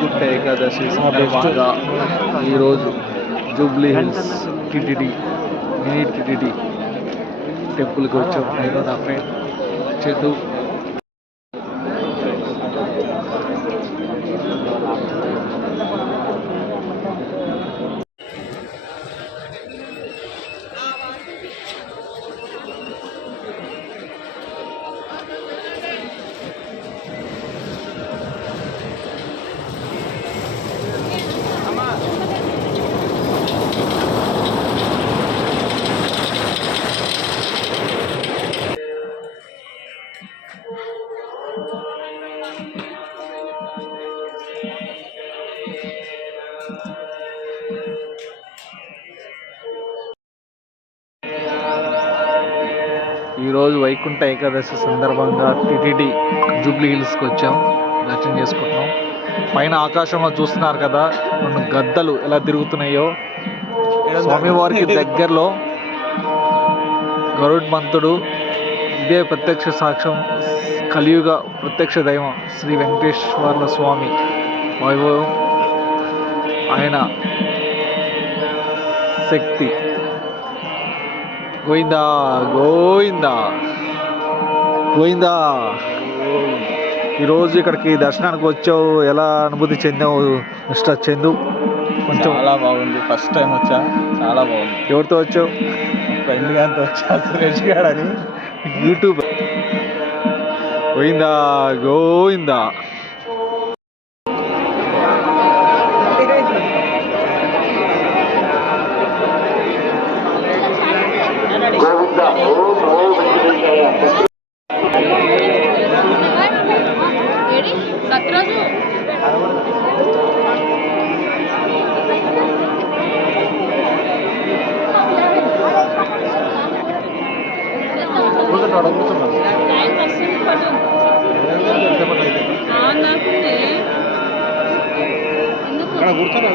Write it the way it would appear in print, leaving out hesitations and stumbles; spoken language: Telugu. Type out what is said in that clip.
వైకుంఠ ఏకాదశి సందర్భంగా ఈరోజు Jubilee hills TTD mini TTD టెంపుల్కి వచ్చాం. నేను నా ఫ్రెండ్ చందు. ఈరోజు వైకుంఠ ఏకాదశి సందర్భంగా టిటిడి జూబ్లీ హిల్స్కి వచ్చాం. దర్శనం చేసుకుంటున్నాం. పైన ఆకాశంలో చూస్తున్నారు కదా, రెండు గద్దలు ఎలా తిరుగుతున్నాయో. స్వామివారికి దగ్గరలో గరుడ్మంతుడు, ఇదే ప్రత్యక్ష సాక్ష్యం, కలియుగ ప్రత్యక్ష దైవం శ్రీ వెంకటేశ్వర్ల స్వామి వైభవం, ఆయన శక్తి. గోయిందా గోయిందా గోయిందా. ఈరోజు ఇక్కడికి దర్శనానికి వచ్చావు, ఎలా అనుభూతి చెందావు మిస్టర్ చందు? కొంచెం చాలా బాగుంది. ఫస్ట్ టైం వచ్చా, చాలా బాగుంది. ఎవరితో వచ్చావు? ఫ్రెండ్ గారితో వచ్చా, సురేష్ గారు అని. యూట్యూబ్. గోయిందా గోయిందా. కూర్చొని